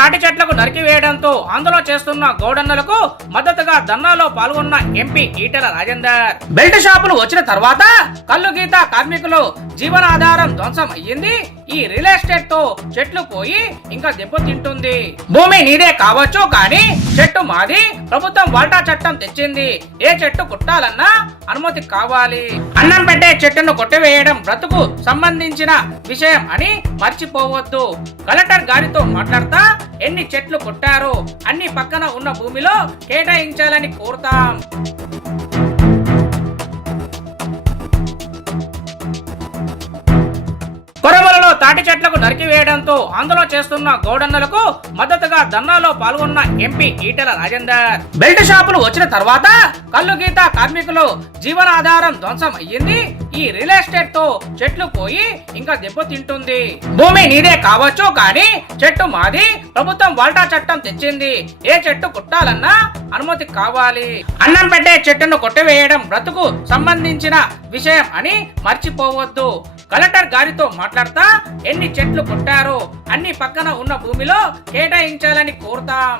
తాటి చెట్లకు నరికివేయడంతో ఆందోళన చేస్తున్న గౌడన్నలకు మద్దతుగా ధర్నాలో పాల్గొన్న ఎంపీ ఈటెల రాజేందర్. బెల్ట్ షాపులు వచ్చిన తర్వాత కల్లు గీత కార్మికులు జీవనాధారం ధ్వంసం అయ్యింది ఈ రియల్ ఎస్టేట్తో చెట్లు పోయి ఇంకా దెబ్బతింటుంది భూమి నీదే కావచ్చు కానీ చెట్టు మాది. ప్రభుత్వం వాటా చట్టం తెచ్చింది. ఏ చెట్టు కుట్టాలన్నా అనుమతి కావాలి. అన్నం పెట్టే చెట్టును కొట్టివేయడం బ్రతుకు సంబంధించిన విషయం అని మర్చిపోవద్దు. కలెక్టర్ గారితో మాట్లాడతా ఎన్ని చెట్లు కొట్టారో అన్ని పక్కన ఉన్న భూమిలో కేటాయించాలని కోరుతాం. తాటి చెట్లకు నరికివేయడంతో ఆందోళన చేస్తున్న గౌడన్నలకు మద్దతుగా ధర్నాలో పాల్గొన్న ఎంపీ ఈటెల రాజేందర్. బెల్ట్ షాపులు వచ్చిన తర్వాత కల్లు గీత కార్మికులు జీవనాధారం ధ్వంసం అయ్యింది. ఈ రియల్ ఎస్టేట్తో చెట్లు పోయి ఇంకా దెబ్బతింటుంది భూమి నీదే కావచ్చు కానీ చెట్టు మాది. ప్రభుత్వం వాల్టా చట్టం తెచ్చింది. ఏ చెట్టు కుట్టాలన్నా అనుమతి కావాలి. అన్నం పెట్టే చెట్టును కొట్టివేయడం బ్రతుకు సంబంధించిన విషయం అని మర్చిపోవద్దు. కలెక్టర్ గారితో మాట్లాడతా ఎన్ని చెట్లు కొట్టారో అన్ని పక్కన ఉన్న భూమిలో కేటాయించాలని కోరుతాం.